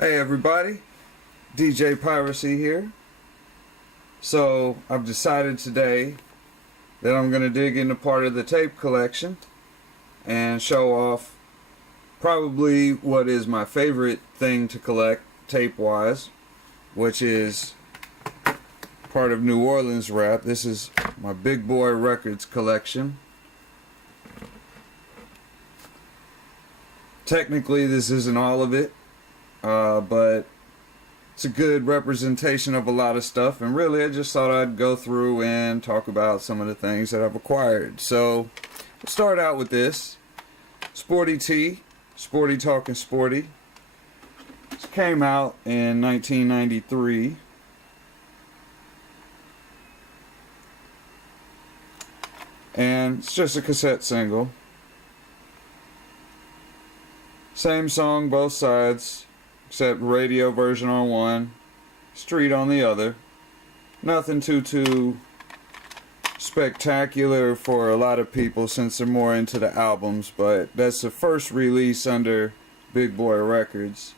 Hey everybody, DJ Piracy here. So I've decided today that I'm going to dig into part of the tape collection and show off probably what is my favorite thing to collect tape wise, which is part of New Orleans rap. This is my Big Boy Records collection. Technically this isn't all of it, but it's a good representation of a lot of stuff, and really I just thought I'd go through and talk about some of the things that I've acquired. So we'll start out with this Sporty T, Sporty Talking Sporty. This came out in 1993. And it's just a cassette single. Same song both sides, except radio version on one, street on the other. Nothing too spectacular for a lot of people since they're more into the albums, but that's the first release under Big Boy Records.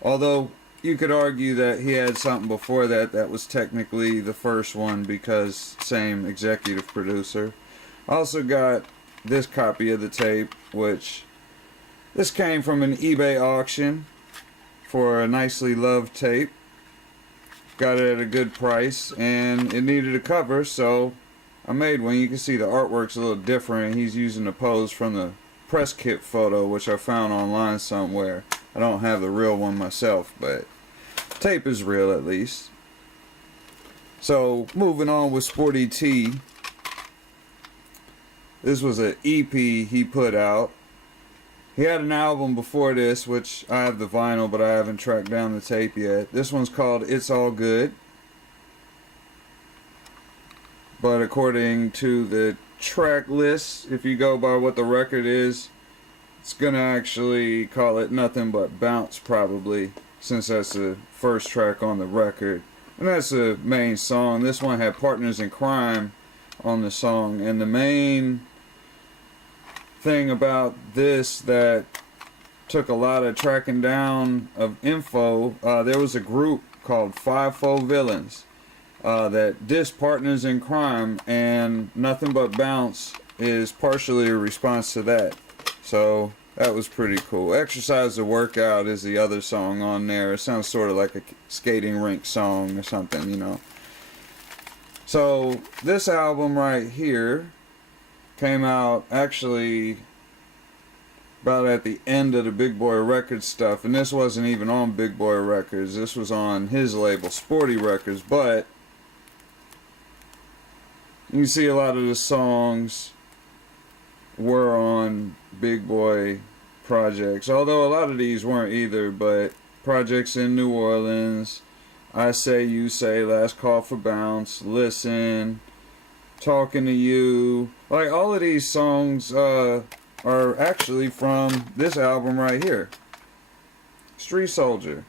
Although you could argue that he had something before that that was technically the first one because same executive producer. I also got this copy of the tape, which this came from an eBay auction for a nicely loved tape. Got it at a good price, and it needed a cover, so I made one. You can see the artwork's a little different. He's using the pose from the press kit photo, which I found online somewhere. I don't have the real one myself, but tape is real at least. So moving on with Sporty T. This was an EP he put out. He had an album before this, which I have the vinyl, but I haven't tracked down the tape yet. This one's called It's All Good. But according to the track list, if you go by what the record is, it's going to actually call it Nothing But Bounce probably, since that's the first track on the record. And that's the main song. This one had Partners in Crime on the song, and the main thing about this that took a lot of tracking down of info, there was a group called 5-4 Villains that dissed Partners in Crime, and Nothing But Bounce is partially a response to that. So that was pretty cool. Exercise to Workout is the other song on there. It sounds sort of like a skating rink song or something, you know. So this album right here came out actually about at the end of the Big Boy Records stuff, and this wasn't even on Big Boy Records. This was on his label, Sporty Records, but you can see a lot of the songs were on Big Boy projects, although a lot of these weren't either, but Projects in New Orleans, I Say, You Say, Last Call for Bounce, Listen, Talking to You, like all of these songs are actually from this album right here, Street Soldier,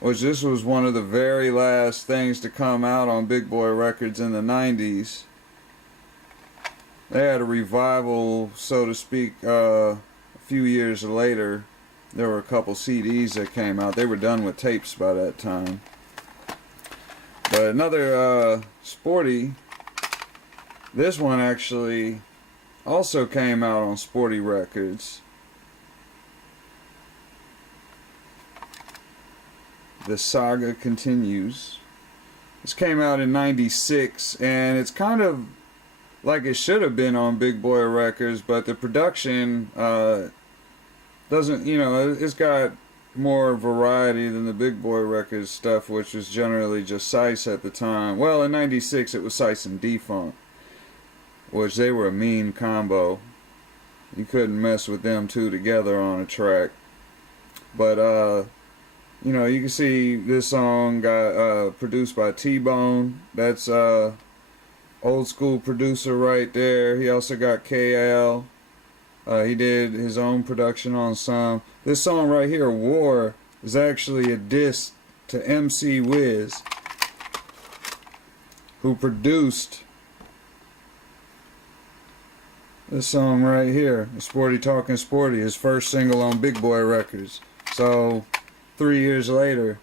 which this was one of the very last things to come out on Big Boy Records in the 90s. They had a revival, so to speak, a few years later. There were a couple CDs that came out. They were done with tapes by that time. But another Sporty, this one actually also came out on Sporty Records. The Saga Continues. This came out in '96, and it's kind of like it should have been on Big Boy Records, but the production doesn't, you know, it's got more variety than the Big Boy Records stuff, which was generally just Sice at the time. Well, in '96 it was Sice and D-Funk, which they were a mean combo. You couldn't mess with them two together on a track. But you know, you can see this song got produced by T-Bone. That's old school producer right there. He also got KL. He did his own production on some. This song right here, War, is actually a diss to MC Wiz, who produced this song right here, Sporty Talking Sporty, his first single on Big Boy Records. So 3 years later,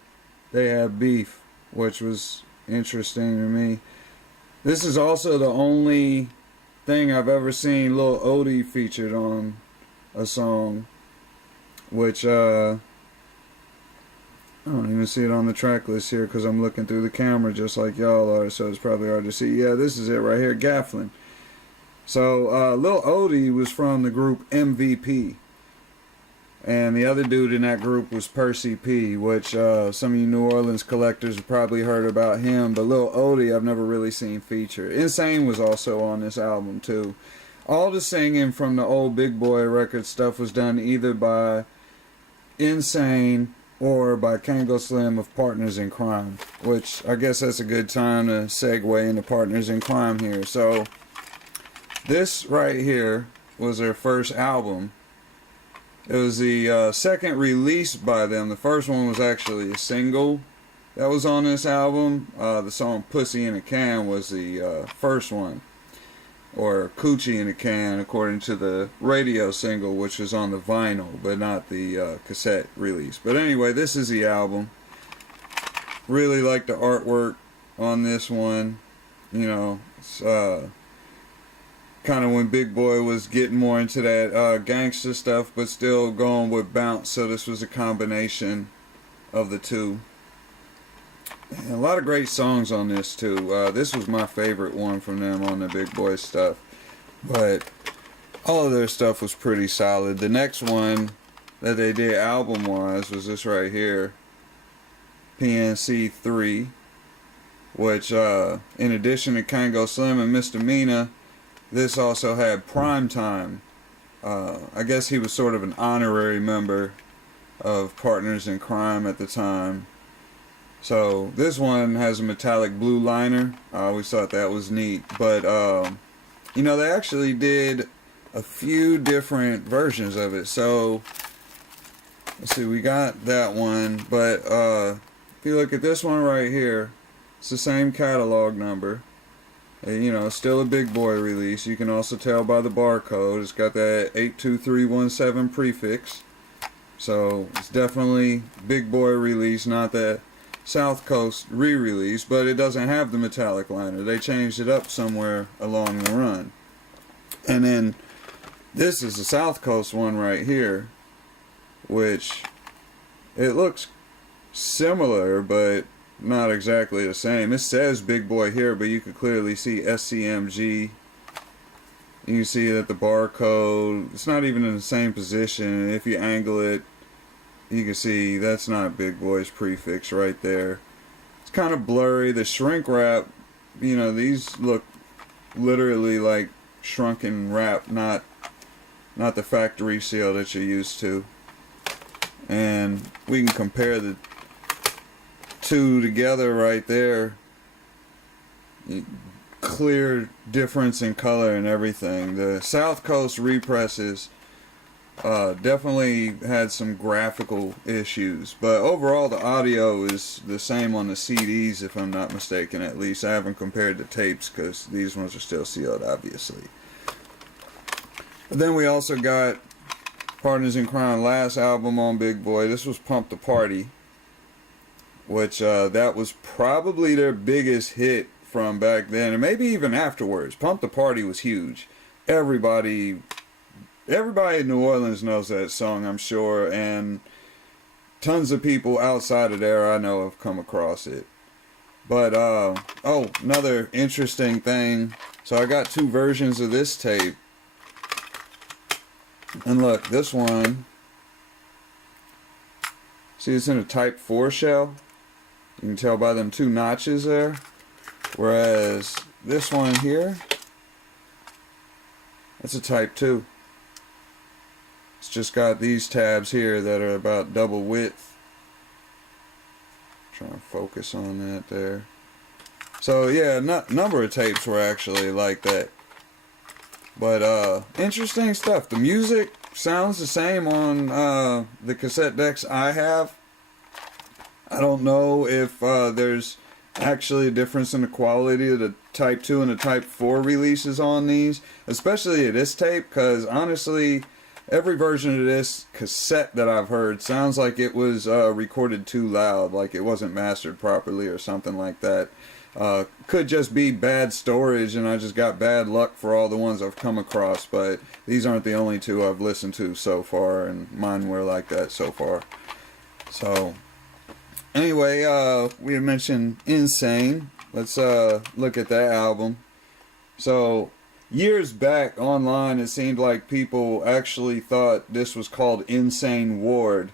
they had beef, which was interesting to me. This is also the only thing I've ever seen Lil Odie featured on a song, which I don't even see it on the track list here because I'm looking through the camera just like y'all are, so it's probably hard to see. Yeah, this is it right here, Gafflin. So Lil Odie was from the group MVP, and the other dude in that group was Percy P, which some of you New Orleans collectors have probably heard about him, but Lil Odie I've never really seen featured. Insane was also on this album too. All the singing from the old Big Boy record stuff was done either by Insane or by g-slimm of Partners in Crime, which I guess that's a good time to segue into Partners in Crime here. So this right here was their first album. It was the second release by them. The first one was actually a single that was on this album. The song Pussy in a Can was the first one, or Coochie in a Can according to the radio single, which was on the vinyl but not the cassette release. But anyway, this is the album. Really like the artwork on this one. You know, it's kind of when Big Boy was getting more into that gangster stuff but still going with bounce, so this was a combination of the two. And a lot of great songs on this too. This was my favorite one from them on the Big Boy stuff, but all of their stuff was pretty solid. The next one that they did album wise was this right here, PNC 3, which in addition to g-slimm and Misdemeanor, this also had Primetime. I guess he was sort of an honorary member of Partners in Crime at the time. So this one has a metallic blue liner. I always thought that was neat. But, you know, they actually did a few different versions of it. So, let's see, we got that one. But if you look at this one right here, it's the same catalog number. You know, still a Big Boy release. You can also tell by the barcode. It's got that 82317 prefix. So it's definitely Big Boy release, not that South Coast re-release, but it doesn't have the metallic liner. They changed it up somewhere along the run. And then this is the South Coast one right here, which it looks similar, but not exactly the same. It says Big Boy here, but you can clearly see SCMG. You can see that the barcode, it's not even in the same position. If you angle it, you can see that's not Big Boy's prefix right there. It's kind of blurry. The shrink wrap, you know, these look literally like shrunken wrap, not the factory seal that you're used to. And we can compare the two together right there. Clear difference in color and everything. The South Coast represses definitely had some graphical issues, but overall the audio is the same on the CDs, if I'm not mistaken. At least I haven't compared the tapes because these ones are still sealed, obviously. But then we also got Partners in Crime last album on Big Boy. This was Pump the Party, which that was probably their biggest hit from back then, and maybe even afterwards. Pump the Party was huge. Everybody in New Orleans knows that song, I'm sure, and tons of people outside of there I know have come across it. But oh, another interesting thing. So I got two versions of this tape, and look, this one, see, it's in a Type 4 shell. You can tell by them two notches there. Whereas this one here, it's a Type 2. It's just got these tabs here that are about double width. Trying to focus on that there. So yeah, number of tapes were actually like that. But interesting stuff. The music sounds the same on the cassette decks I have. I don't know if there's actually a difference in the quality of the Type 2 and the Type 4 releases on these, especially this tape, because honestly every version of this cassette that I've heard sounds like it was recorded too loud, like it wasn't mastered properly or something like that. Could just be bad storage and I just got bad luck for all the ones I've come across, but these aren't the only two I've listened to so far, and mine were like that so far. So anyway, we had mentioned Insane. Let's look at that album. So years back online, it seemed like people actually thought this was called Insane Ward.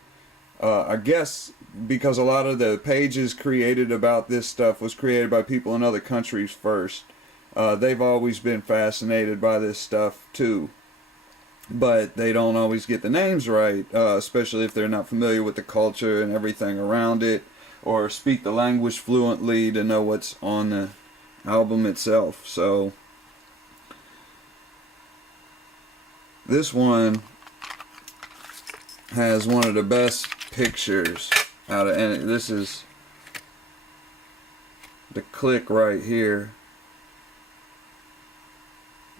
I guess because a lot of the pages created about this stuff was created by people in other countries first. They've always been fascinated by this stuff too, but they don't always get the names right, especially if they're not familiar with the culture and everything around it, or speak the language fluently to know what's on the album itself. So this one has one of the best pictures out of any. This is the click right here.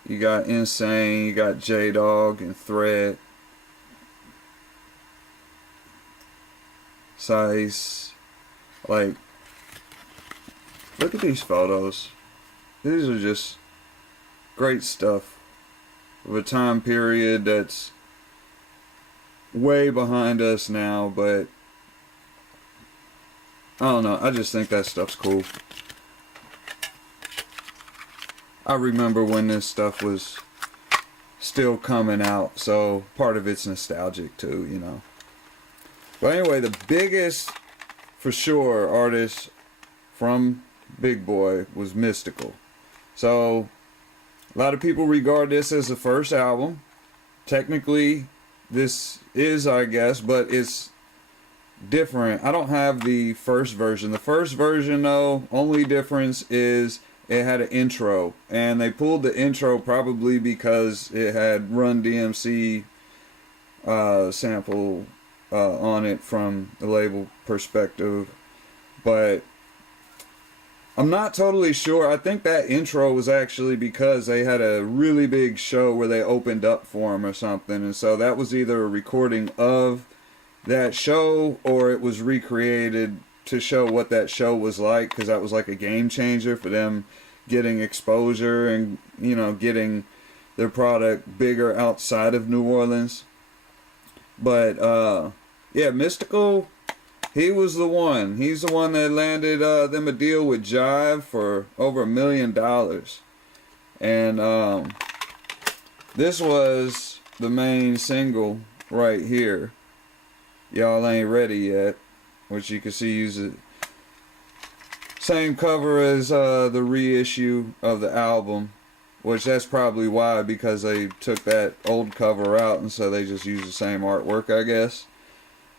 You got Insane, you got J-Dog and Thread, Size. Like, look at these photos. These are just great stuff of a time period that's way behind us now, but I don't know, I just think that stuff's cool. I remember when this stuff was still coming out, so part of it's nostalgic too, you know. But anyway, the biggest, for sure, artist from Big Boy was Mystikal. So a lot of people regard this as the first album. Technically, this is, I guess, but it's different. I don't have the first version. The first version, though, only difference is it had an intro, and they pulled the intro probably because it had Run DMC sample on it from the label perspective, but I'm not totally sure. I think that intro was actually because they had a really big show where they opened up for him or something, and so that was either a recording of that show or it was recreated to show what that show was like, because that was like a game changer for them getting exposure and, you know, getting their product bigger outside of New Orleans. But yeah, Mystikal, he was the one. He's the one that landed them a deal with Jive for over $1 million. And this was the main single right here, Y'all Ain't Ready Yet, which you can see uses same cover as the reissue of the album, which that's probably why, because they took that old cover out and so they just used the same artwork, I guess.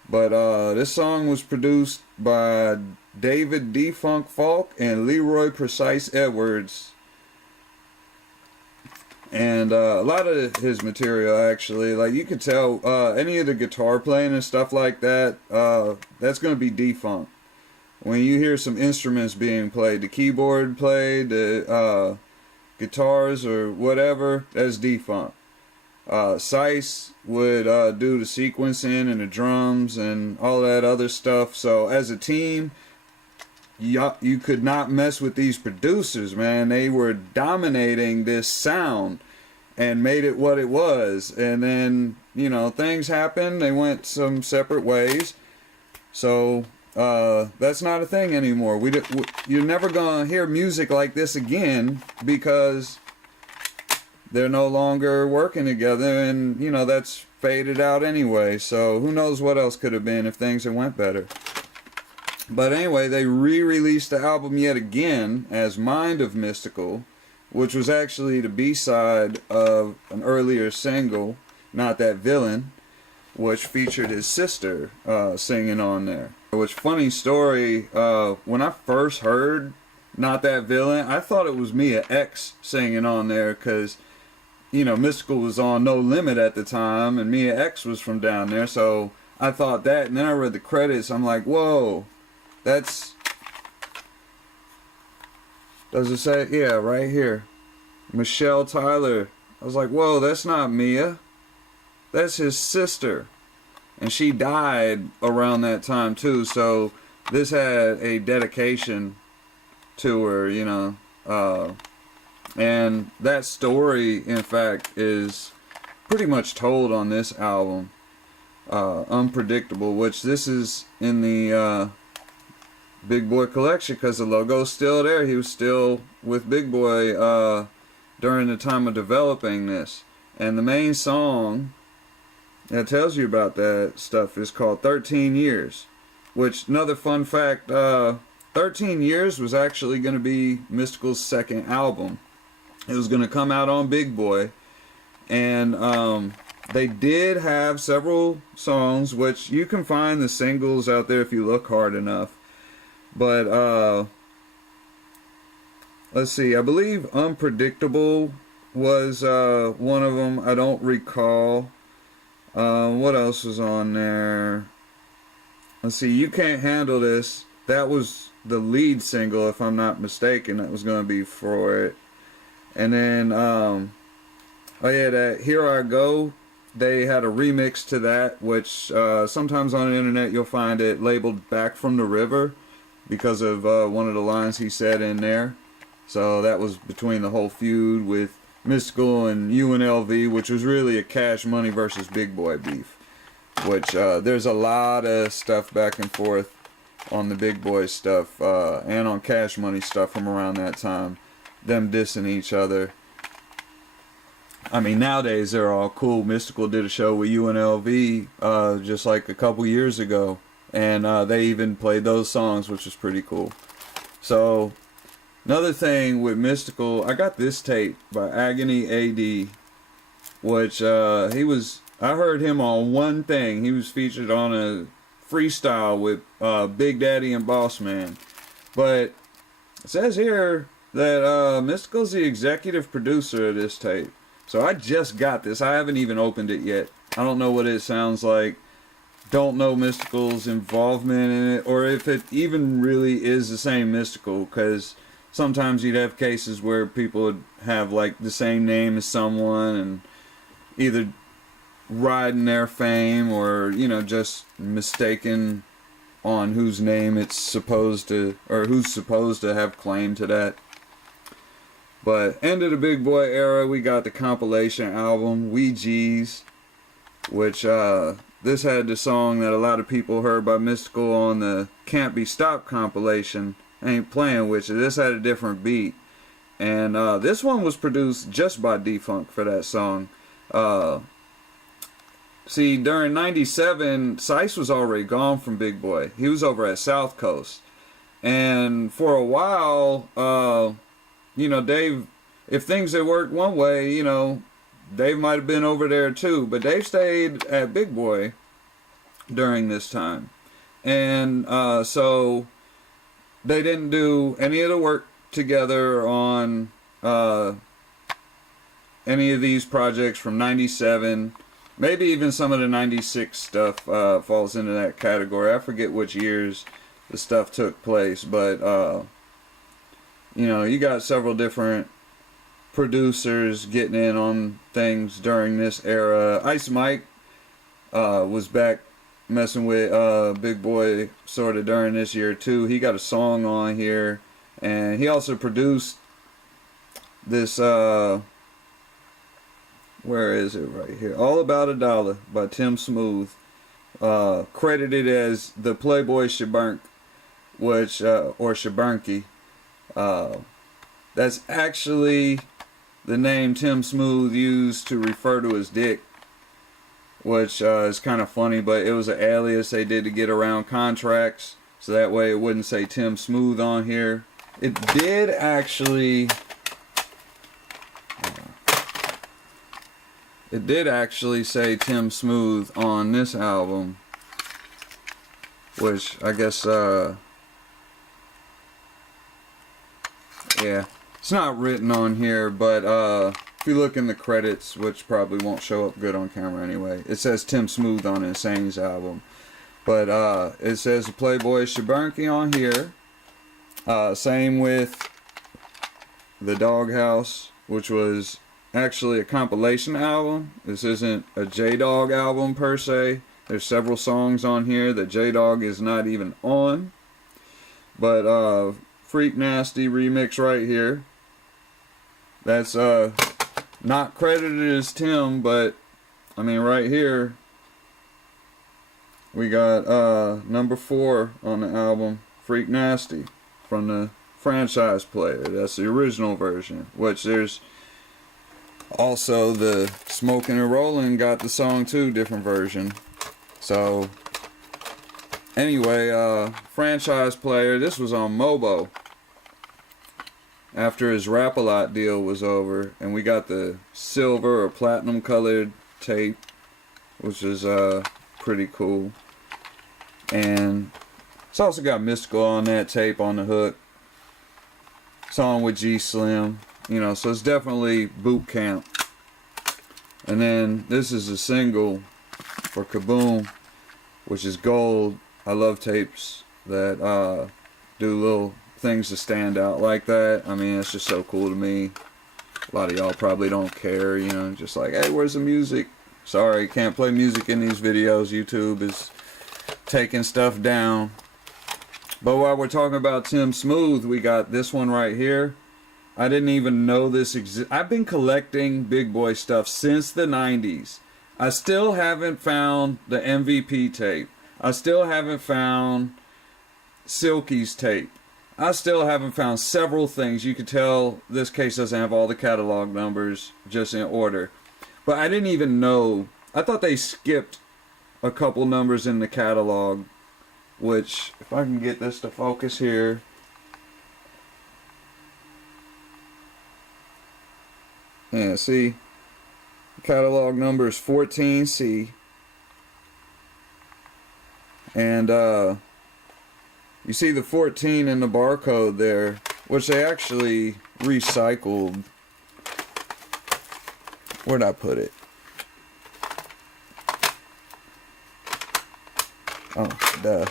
But this song was produced by David D. Funk Falk and Leroy Precise Edwards. And a lot of his material, actually, like you could tell, any of the guitar playing and stuff like that, that's going to be D-Funk. When you hear some instruments being played, the keyboard played, the guitars or whatever, that's D-Funk. Sice would do the sequencing and the drums and all that other stuff. So as a team, you could not mess with these producers, man. They were dominating this sound and made it what it was. And then, you know, things happened. They went some separate ways. So that's not a thing anymore. You're never gonna hear music like this again because they're no longer working together, and you know that's faded out anyway. So who knows what else could have been if things had went better. But anyway, they re-released the album yet again as Mind of Mystikal, which was actually the B-side of an earlier single, Not That Villain, which featured his sister singing on there. Which, funny story, when I first heard Not That Villain, I thought it was Mia X singing on there, because, you know, Mystikal was on No Limit at the time, and Mia X was from down there, so I thought that, and then I read the credits, I'm like, whoa, that's, does it say, yeah, right here, Michelle Tyler. I was like, whoa, that's not Mia. that's his sister. And she died around that time too, so this had a dedication to her, you know. And that story, in fact, is pretty much told on this album, Unpredictable, which this is in the Big Boy collection because the logo's still there. He was still with Big Boy during the time of developing this. And the main song that tells you about that stuff is called 13 Years, which, another fun fact, 13 Years was actually going to be Mystikal's second album. It was going to come out on Big Boy, and they did have several songs, which you can find the singles out there if you look hard enough. But let's see, I believe Unpredictable was one of them. I don't recall. What else was on there? Let's see, You Can't Handle This. That was the lead single, if I'm not mistaken. That was going to be for it. And then, oh yeah, that Here I Go. They had a remix to that, which sometimes on the internet you'll find it labeled Back from the River because of one of the lines he said in there. So that was between the whole feud with Mystikal and UNLV, which was really a Cash Money versus Big Boy beef, which there's a lot of stuff back and forth on the Big Boy stuff and on Cash Money stuff from around that time, them dissing each other. I mean, nowadays they're all cool. Mystikal did a show with UNLV just like a couple years ago, and they even played those songs, which was pretty cool. So another thing with Mystikal, I got this tape by Agony AD, which I heard him on one thing. He was featured on a freestyle with Big Daddy and Boss Man. But it says here that Mystikal's the executive producer of this tape. So I just got this. I haven't even opened it yet. I don't know what it sounds like. Don't know Mystikal's involvement in it, or if it even really is the same Mystikal, because sometimes you'd have cases where people would have like the same name as someone and either riding their fame or, you know, just mistaken on whose name it's supposed to, or who's supposed to have claim to that. But end of the Big Boy era, we got the compilation album We G's, which this had the song that a lot of people heard by Mystikal on the Can't Be Stopped compilation, Ain't Playing With You. This had a different beat, and this one was produced just by D-Funk for that song. See, during '97, Sice was already gone from Big Boy. He was over at South Coast, and for a while, you know, Dave, if things had worked one way, you know, Dave might have been over there too, but Dave stayed at Big Boy during this time. And so they didn't do any of the work together on any of these projects from '97. Maybe even some of the '96 stuff falls into that category. I forget which years the stuff took place, but you know, you got several different producers getting in on things during this era. Ice Mike was back messing with Big Boy sort of during this year too. He got a song on here, and he also produced this where is it right here? All About a Dollar by Tim Smooth, credited as the Playboy Shabunk, which or Shabunky. That's actually the name Tim Smooth used to refer to his dick, which is kind of funny, but it was an alias they did to get around contracts, so that way it wouldn't say Tim Smooth on here. It did actually say Tim Smooth on this album, which I guess yeah, it's not written on here, but if you look in the credits, which probably won't show up good on camera anyway, it says Tim Smooth on Insane's album. But it says Playboy Shabunky on here. Same with The Doghouse, which was actually a compilation album. This isn't a J-Dog album per se. There's several songs on here that J-Dog is not even on. But Freak Nasty remix right here. That's not credited as Tim, but I mean right here we got number 4 on the album, Freak Nasty, from the Franchise Player. That's the original version, which there's also the Smoking and Rolling got the song too, different version. So anyway, Franchise Player, this was on Mobo after his Rap-A-Lot deal was over, and we got the silver or platinum colored tape, which is pretty cool. And it's also got Mystikal on that tape on the hook. Song with g-slimm, you know, so it's definitely boot camp. And then this is a single for Kaboom, which is gold. I love tapes that do little things to stand out like that. I mean, it's just so cool to me. A lot of y'all probably don't care, you know, just like, hey, where's the music? Sorry, can't play music in these videos. YouTube is taking stuff down. But while we're talking about Tim Smooth, we got this one right here. I didn't even know this exists. I've been collecting Big Boy stuff since the 90s. I still haven't found the MVP tape. I still haven't found Silky's tape. I still haven't found several things. You could tell this case doesn't have all the catalog numbers just in order. But I didn't even know. I thought they skipped a couple numbers in the catalog, which, if I can get this to focus here. Yeah, see, catalog number is 14C. And you see the 14 in the barcode there, which they actually recycled. Where'd I put it? Oh, duh.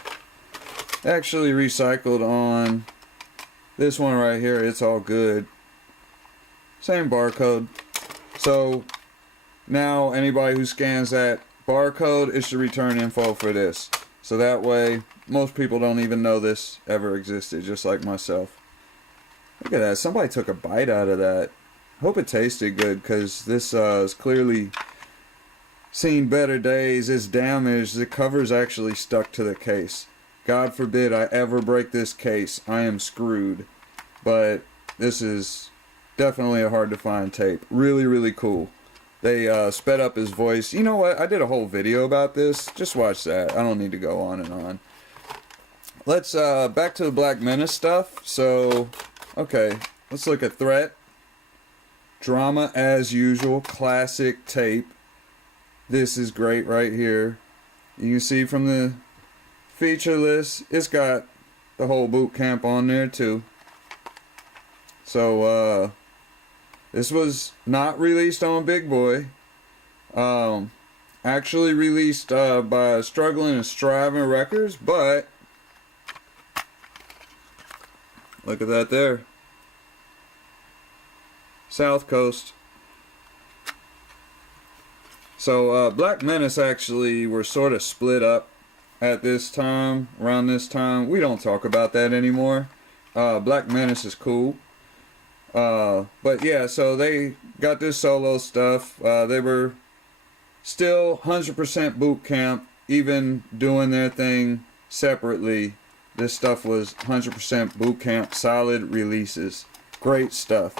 Actually recycled on this one right here. It's all good. Same barcode. So now anybody who scans that barcode, it should return info for this. So that way, most people don't even know this ever existed, just like myself. Look at that. Somebody took a bite out of that. Hope it tasted good, because this is clearly seen better days. It's damaged. The cover's actually stuck to the case. God forbid I ever break this case. I am screwed. But this is definitely a hard to find tape. Really, really cool. They sped up his voice. You know what? I did a whole video about this. Just watch that. I don't need to go on and on. Let's back to the Black Menace stuff. So, okay, let's look at Threat. Drama as usual. Classic tape. This is great right here. You can see from the feature list, it's got the whole boot camp on there too. So, this was not released on Big Boy. Actually released by Struggling and Striving Records, but look at that there. South Coast. So Black Menace actually were sort of split up at this time, around this time. We don't talk about that anymore. Black Menace is cool. But yeah, so they got this solo stuff. They were still 100% boot camp, even doing their thing separately. This stuff was 100% boot camp, solid releases. Great stuff.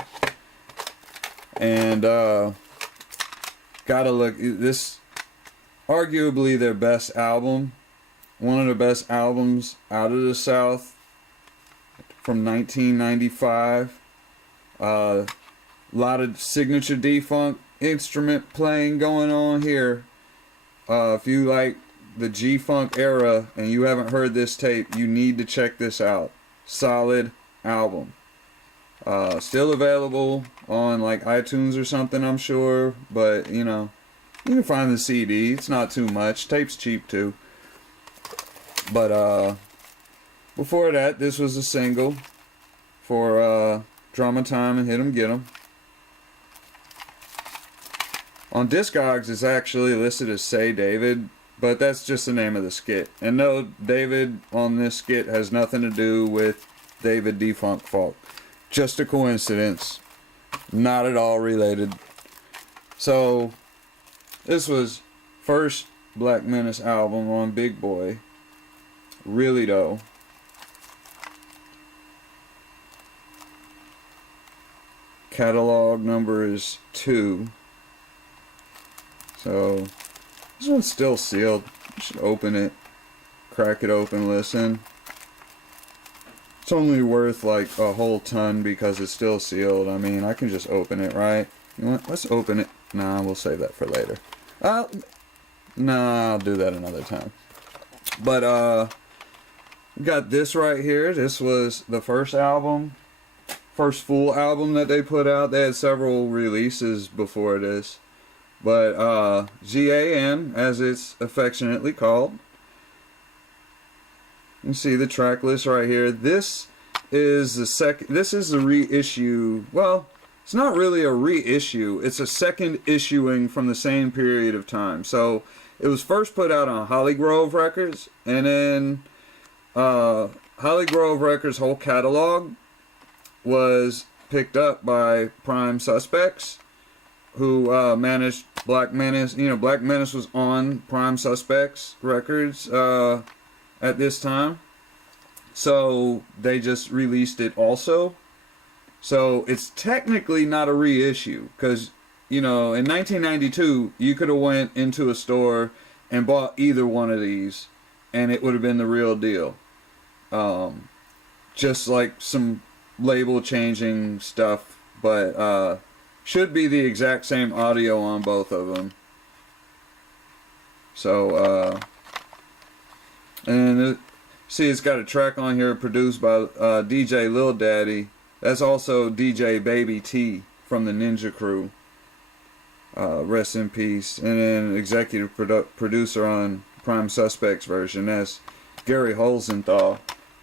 And gotta look, this arguably their best album. One of the best albums out of the South from 1995. A lot of signature D-Funk instrument playing going on here. If you like the G-Funk era and you haven't heard this tape, you need to check this out. Solid album. Still available on like iTunes or something, I'm sure. But, you know, you can find the CD. It's not too much. Tape's cheap too. But before that, this was a single for Drama Time and Hit 'em Get 'em. On Discogs, it's actually listed as Say David, but that's just the name of the skit. And no, David on this skit has nothing to do with David D. Funk Falk. Just a coincidence. Not at all related. So, this was first Black Menace album on Big Boy. Really though. Catalog number is 2. So, this one's still sealed. You should open it. Crack it open, listen. It's only worth like a whole ton because it's still sealed. I mean, I can just open it, right? You know what? Let's open it. Nah, we'll save that for later. Nah, I'll do that another time. But, we got this right here. This was the first album. First full album that they put out. They had several releases before this. But, GAN, as it's affectionately called. You can see the track list right here. This is the reissue. Well, it's not really a reissue. It's a second issuing from the same period of time. So, it was first put out on Holly Grove Records. And then, Holly Grove Records' whole catalog was picked up by Prime Suspects, who managed Black Menace. You know, Black Menace was on Prime Suspects Records at this time. So they just released it also. So it's technically not a reissue, because, you know, in 1992, you could have went into a store and bought either one of these, and it would have been the real deal. Just like some label changing stuff, but should be the exact same audio on both of them. So and see, it's got a track on here produced by DJ Lil Daddy. That's also DJ Baby T from the Ninja Crew. Rest in peace. And then executive producer on Prime Suspects version, that's Gary Holzenthal.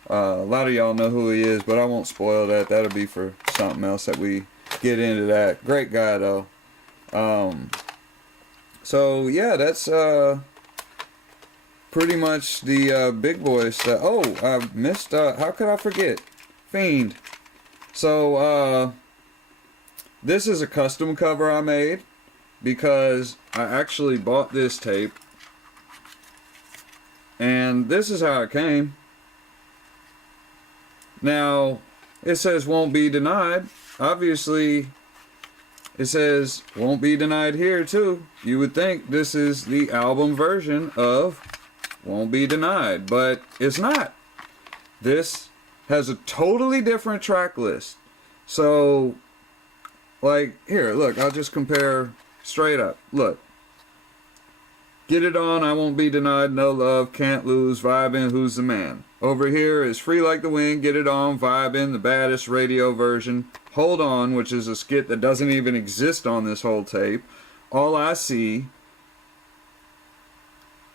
A lot of y'all know who he is, but I won't spoil that. That'll be for something else that we get into that. Great guy, though. So, yeah, that's pretty much the Big Boy stuff. Oh, I missed, how could I forget? Fiend. So, this is a custom cover I made because I actually bought this tape. And this is how it came. Now, it says won't be denied. Obviously, it says won't be denied here too. You would think this is the album version of Won't Be Denied, but it's not. This has a totally different track list. So, like, here, look, I'll just compare straight up. Look. Get It On, I Won't Be Denied, No Love, Can't Lose, Vibin', Who's the Man. Over here is Free Like the Wind, Get It On, Vibin', the baddest radio version. Hold On, which is a skit that doesn't even exist on this whole tape. All I See.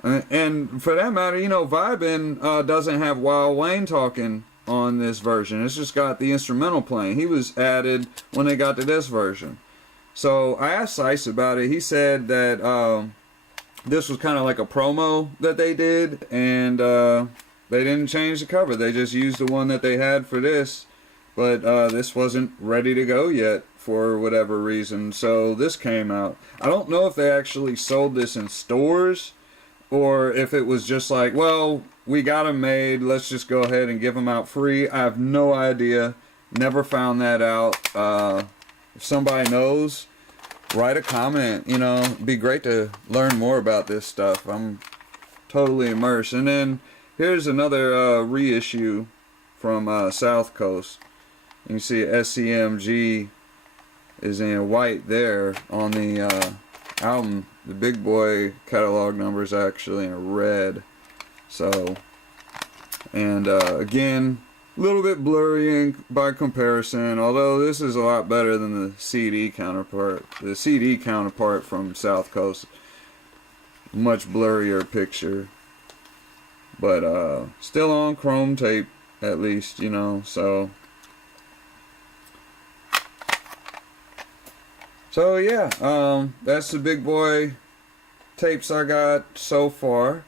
And for that matter, you know, Vibin' doesn't have Wild Wayne talking on this version. It's just got the instrumental playing. He was added when they got to this version. So I asked Sice about it. He said that this was kind of like a promo that they did, and they didn't change the cover. They just used the one that they had for this, but this wasn't ready to go yet for whatever reason, so this came out. I don't know if they actually sold this in stores, or if it was just like, well, we got them made, let's just go ahead and give them out free. I have no idea. Never found that out. If somebody knows, write a comment. You know, it'd be great to learn more about this stuff. I'm totally immersed. And then here's another reissue from South Coast. You can see SCMG is in white there on the album. The Big Boy catalog number is actually in red. So, and again, a little bit blurry by comparison, although this is a lot better than the CD counterpart. The CD counterpart from South Coast, much blurrier picture, but still on chrome tape at least, you know. So So yeah, that's the big boy tapes I got so far.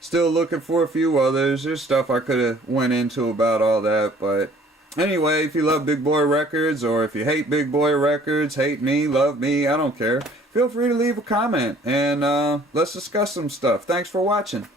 Still looking for a few others. There's stuff I could have went into about all that, but anyway, if you love Big Boy Records, or if you hate Big Boy Records, hate me, love me, I don't care. Feel free to leave a comment, and let's discuss some stuff. Thanks for watching.